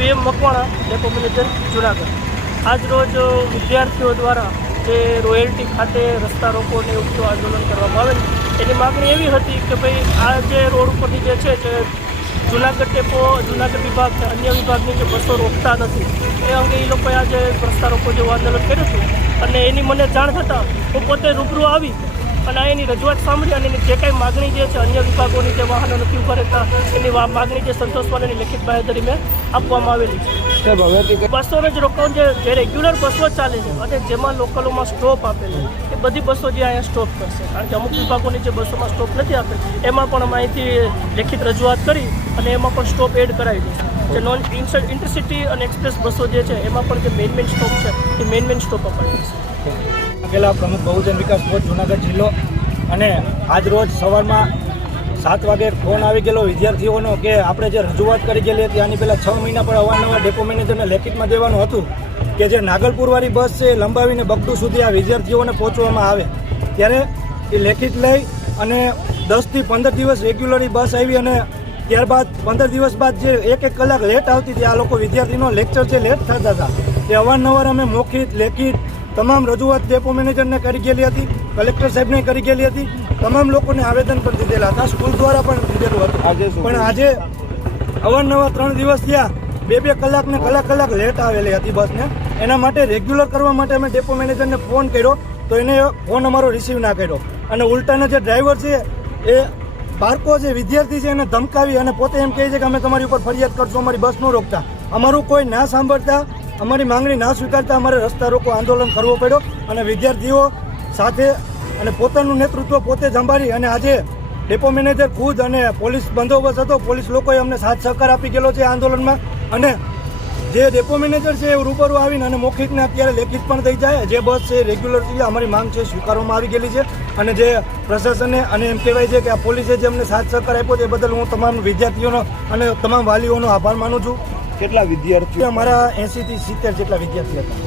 PM Makwana, depot manager, Junagadh. આજ રોજ વિદ્યાર્થીઓ દ્વારા જે રોયલ્ટી ખાતે રસ્તા રોકોને એવું આંદોલન કરવામાં આવેલ, એની માગણી એવી હતી કે ભાઈ આ જે રોડ ઉપરની જે છે જે જુનાગઢ ડેપો, જુનાગઢ વિભાગ કે અન્ય વિભાગની જે બસો રોકતા નથી, એ અંગે એ લોકોએ આજે રસ્તા રોકો જેવું આંદોલન કર્યું હતું. અને એની મને જાણ થતાં હું પોતે રૂબરૂ આવી અને એની રજૂઆત સાંભળી અને એની જે કાંઈ માગણી જે છે અન્ય વિભાગોની જે વાહનો નથી ઊભા રહેતા એની વા- માગણી જે સંતોષવાની લેખિત બાહેધરી મેં આપવામાં આવેલી છે. બસોને જ રોકવાનું જે જે રેગ્યુલર બસો ચાલે છે અને જેમાં લોકલોમાં સ્ટોપ આપેલો એ બધી બસો જે અહીંયા સ્ટોપ કરશે. કારણ કે અમુક વિભાગોની જે બસોમાં સ્ટોપ નથી આપેલ એમાં પણ અમે અહીંથી લેખિત રજૂઆત કરી અને એમાં પણ સ્ટોપ એડ કરાવી દઈશું. જે નોન ઇન્ટરસિટી અને એક્સપ્રેસ બસો જે છે એમાં પણ જે મેઇન મેઇન સ્ટોપ છે એ મેઇન મેઇન સ્ટોપ અપાવી દઈશું. પેલા પ્રમુખ બહુજન વિકાસ બોર્ડ, જુનાગઢ જિલ્લો. અને આજ રોજ સવારમાં સાત વાગે ફોન આવી ગયેલો વિદ્યાર્થીઓનો કે આપણે જે રજૂઆત કરી ગયેલી હતી, આની પહેલાં છ મહિના પર અવારનવાર ડેપો મેનેજરને લેખિતમાં દેવાનું હતું કે જે નાગલપુરવાળી બસ છે એ લંબાવીને બગડું સુધી આ વિદ્યાર્થીઓને પહોંચવામાં આવે. ત્યારે એ લેખિત લઈ અને દસથી પંદર દિવસ રેગ્યુલરી બસ આવી અને ત્યારબાદ પંદર દિવસ બાદ જે એક એક કલાક લેટ આવતી હતી, આ લોકો વિદ્યાર્થીનો લેક્ચર જે લેટ થતા હતા, એ અવારનવાર અમે મૌખિત, લેખિત તમામ રજૂઆત ડેપો મેનેજરને કરી ગયેલી હતી કલેક્ટર સાહેબને કરી ગયેલી હતી તમામ લોકોને આવેદન પણ દીધેલા હતા સ્કૂલ દ્વારા પણ દીધેલું હતું. પણ આજે અવારનવાર ત્રણ દિવસ થયા બે બે કલાક ને કલાક કલાક લેટ આવેલી હતી બસને. એના માટે રેગ્યુલર કરવા માટે અમે ડેપો મેનેજરને ફોન કર્યો તો એને ફોન અમારો રિસીવ ના કર્યો. અને ઉલટાના જે ડ્રાઈવર છે એ બાળકો જે વિદ્યાર્થી છે એને ધમકાવી અને પોતે એમ કહે છે કે અમે તમારી ઉપર ફરિયાદ કરશું અમારી બસ ન રોકતા. અમારું કોઈ ના સાંભળતા અમારી માંગણી ના સ્વીકારતા અમારે રસ્તા રોકો આંદોલન કરવો પડ્યો અને વિદ્યાર્થીઓ સાથે અને પોતાનું નેતૃત્વ પોતે સંભાળી અને આજે ડેપો મેનેજર ખુદ અને પોલીસ બંદોબસ્ત હતો. પોલીસ લોકોએ અમને સાથ સહકાર આપી ગયેલો છે આંદોલનમાં. અને જે ડેપો મેનેજર છે એ રૂબરૂ આવીને અને મૌખિકને અત્યારે લેખિત પણ થઈ જાય. જે બસ છે રેગ્યુલર છે, અમારી માંગ છે સ્વીકારવામાં આવી ગયેલી છે. અને જે પ્રશાસને અને એમ કહેવાય છે કે આ પોલીસે જે અમને સાથ સહકાર આપ્યો તે બદલ હું તમામ વિદ્યાર્થીઓનો અને તમામ વાલીઓનો આભાર માનું છું. કેટલા વિદ્યાર્થીઓ? અમારા એંસીથી સિત્તેર જેટલા વિદ્યાર્થી હતા.